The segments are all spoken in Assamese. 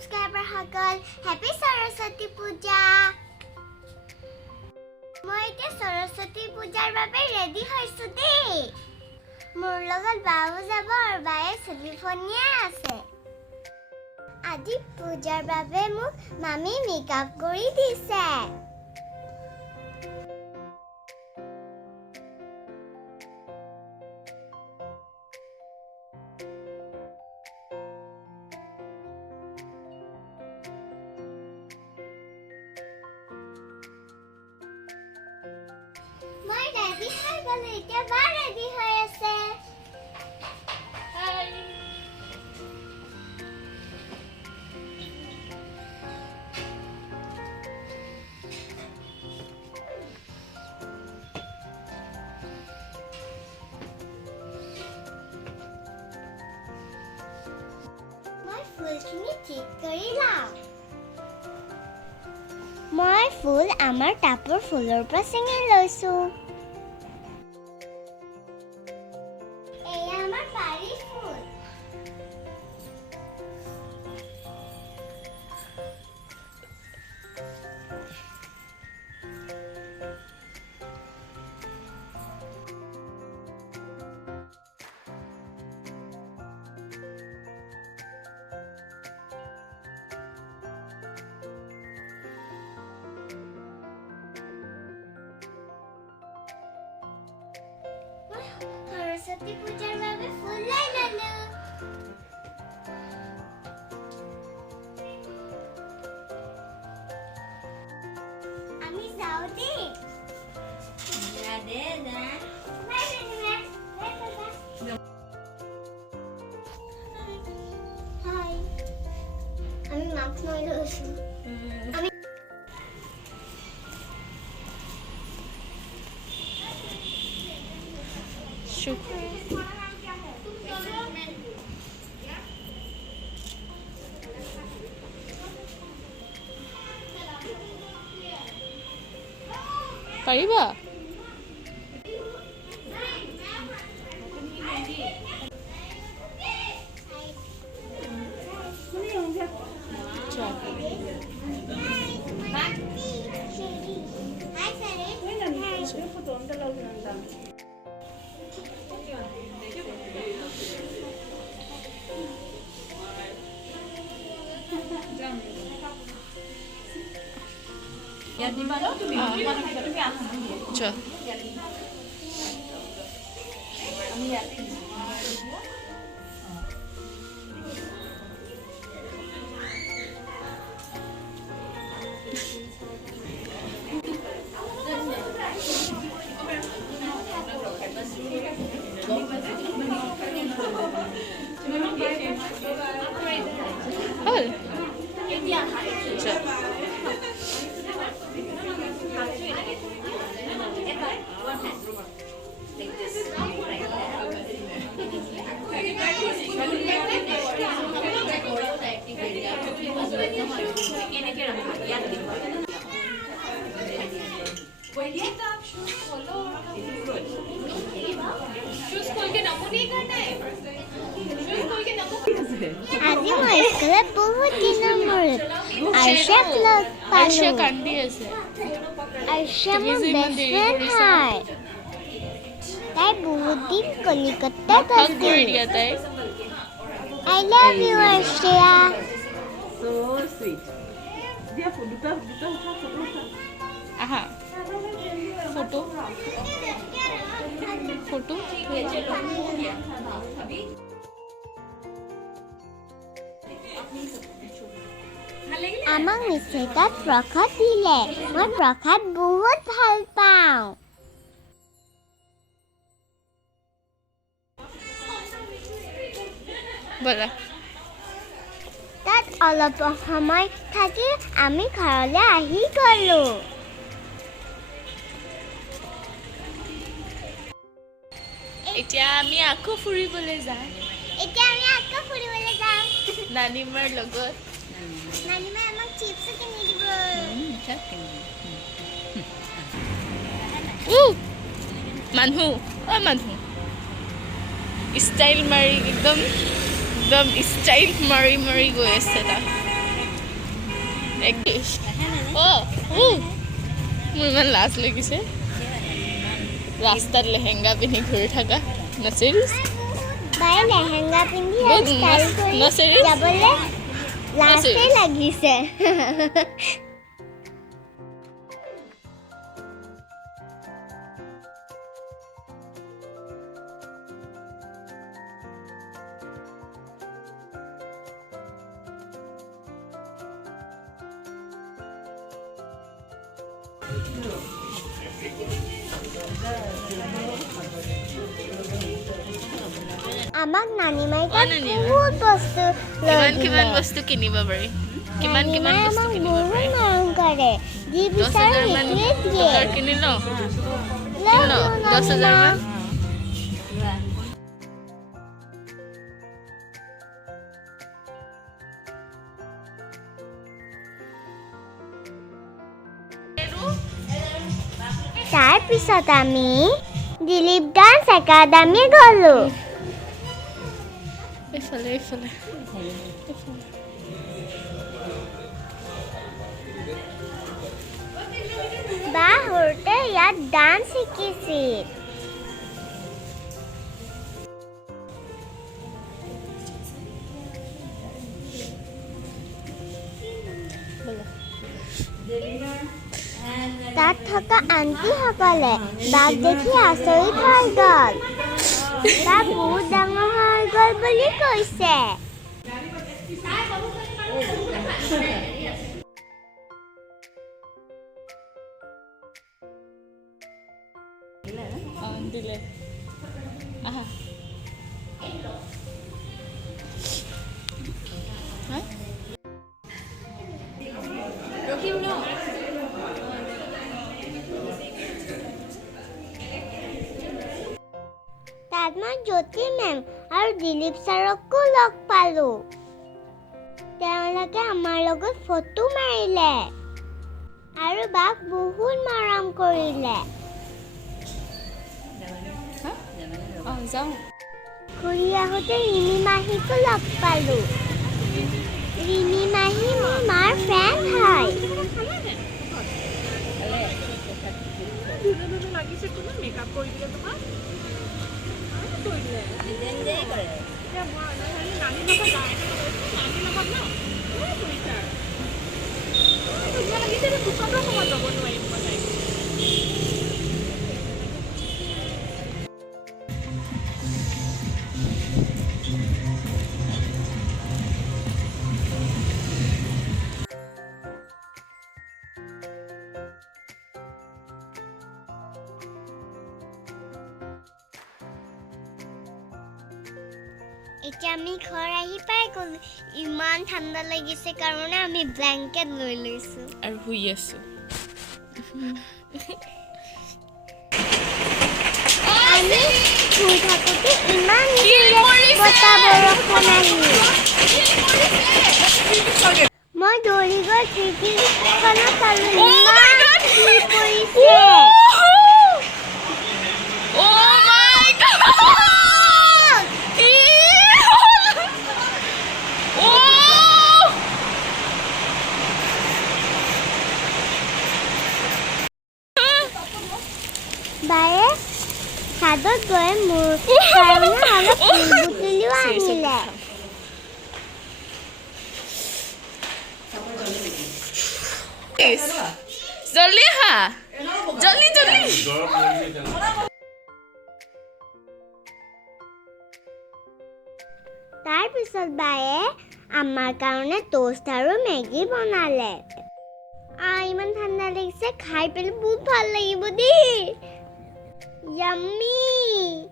subscriber সকল Happy Saraswati Puja মই এতিয়া সৰস্বতী পূজাৰ বাবে ৰেডি হৈছো দেই মোৰ লগত বাবু যাব আৰু বায়ে সেলিফোনিয়া আছে আজি পূজাৰ বাবে মোক মামি মেকআপ কৰি দিছে মই ৰেডি হৈ গলো এতিয়া বা ৰেডি হৈ আছে হাই মই ফুলখিনি ঠিক কৰি লওঁ মই ফুল আমাৰ টাপৰ ফুলৰ পৰা ছিঙি লৈছো এয়া আমাৰ পাৰি ফুল সৰস্বতী পূজাৰ বাবে ফুল লৈ ললো আমি যাও দেই হাই আমি মাস্ক লৈ লৈছো পাৰিবা ইয়াত দিবা ন তুমি তুমি আহা চল আমি ইয়াত হল চল আজি মই স্কুলত বহুত দিনৰ মূৰত আৰ্শাক লগ আৰ্শা পালো কান্দি আছে আৰ্শা মোৰ বেষ্ট ফ্ৰেণ্ড হয় তাই বহুত দিন কলিকতাত হাগ কৰি আছিল দিয়া তাই I love you Arsha so sweet দিয়া দুটা উঠা ফটো উঠা আহা ফটো ফটো আমাক নিশ্চয়তাত প্ৰসাদ দিলে মই প্ৰসাদ বহুত ভাল পাওঁ বলা তাত অলপ সময় থাকি আমি ঘৰলৈ আহি গলো এতিয়া আমি আকৌ ফুৰিবলৈ যাম নানিমাৰ লগত নানিমাই আমাক চিপছ কিনি দিব মানুহ মানুহ ষ্টাইল মাৰি একদম ষ্টাইল মাৰি গৈ আছে তাত মোৰ ইমান লাজ লাগিছে ৰাস্তাত লেহেংগা পিন্ধি ঘূৰি থকা নচেৰিছ বাই লেহেংগা পিন্ধি বহুত ষ্টাইল কৰি নচেৰিছ যাবলৈ লাজেই লাগিছে আমাক নানিমাই বহুত বস্তু কিমান বস্তু কিনিব পাৰি কিমান বস্তু কিনিব পাৰি মৰম কৰে যি বিচাৰে 10,000 টকাৰ কিনি লওঁ 10,000 মান তাৰ পিছত আমি দিলীপ ডান্স একাডেমি গলো এইফালে বা সৰুতে ইয়াত ডান্স শিকিছিল তাত থকা আন্টিসকলে বাক দেখি আচৰিত হৈ গ'ল তাত বহুত ডাঙৰ হৈ গ'ল বুলি কৈছে দিলে আহা তাত মই জ্যোতি মেম আৰু দিলীপ ছাৰকো লগ পালো তেওঁলোকে আমাৰ লগত ফটো মাৰিলে আৰু বাক বহুত মৰম কৰিলে যাওঁ ঘূৰি আহোঁতে ৰিমি মাহীকো লগ পালো ৰিমি মাহী মোৰ মাৰ ফ্ৰেণ্ড হয় এতিয়া আমি ঘৰ আহি পাই গ'লো ইমান ঠাণ্ডা লাগিছে কাৰণে আমি ব্লেংকেট লৈ লৈছো আৰু শুই আছো আমি শুই থাকোঁতে ইমান বতাহ বৰষুণ আহিল মই দৌৰি গৈ খিৰিকীখনত চালো ইমান ধূলি পৰিছে বায়ে ছাদত গৈ মোৰ কাৰণে অলপ বুটলিও আনিলে জলদি আহা জলদি তাৰ পিছত বায়ে আমাৰ কাৰণে টোষ্ট আৰু মেগী বনালে ইমান ঠাণ্ডা লাগিছে খাই পেলাই বহুত ভাল লাগিব দেই Yummy!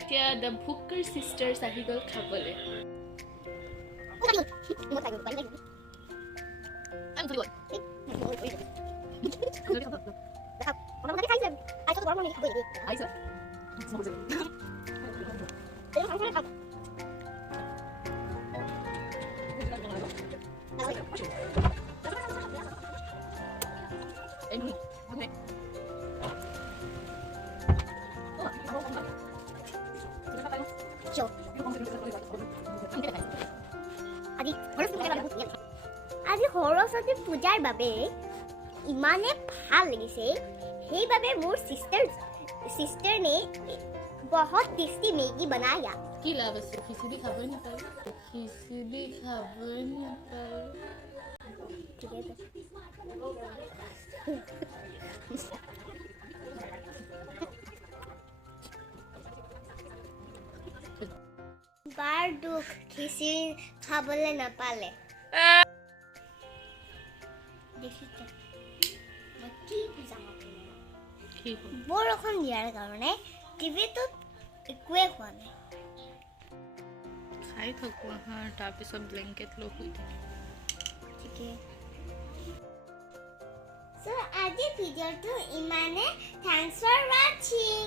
এতিয়া the Booker sisters আহি গ'ল খাবলে Adi, harus kita সৰস্বতী পূজাৰ বাবে ইমানে ভাল লাগিছে সেইবাবে মোৰ সিস্টাৰনে বহুত টেষ্টি মেগী বনায়া কি লাভ আছে খিচুড়ি খাবই নাপায় খিচুড়ি খাবই নাপায় বাৰ দুখ খিচিৰি খাবলৈ নাপালে দেখিছে কি বুজাম কি হ'ল বৰষুণ দিয়াৰ কাৰণে টিভিটোত একোৱে খোৱা নাই খাই থাকোঁ তাৰপিছত ব্লেংকেট লৈ শুই থাকিম ঠিকে So, আজি ভিডিঅ'টো ইমানে. Thanks for watching.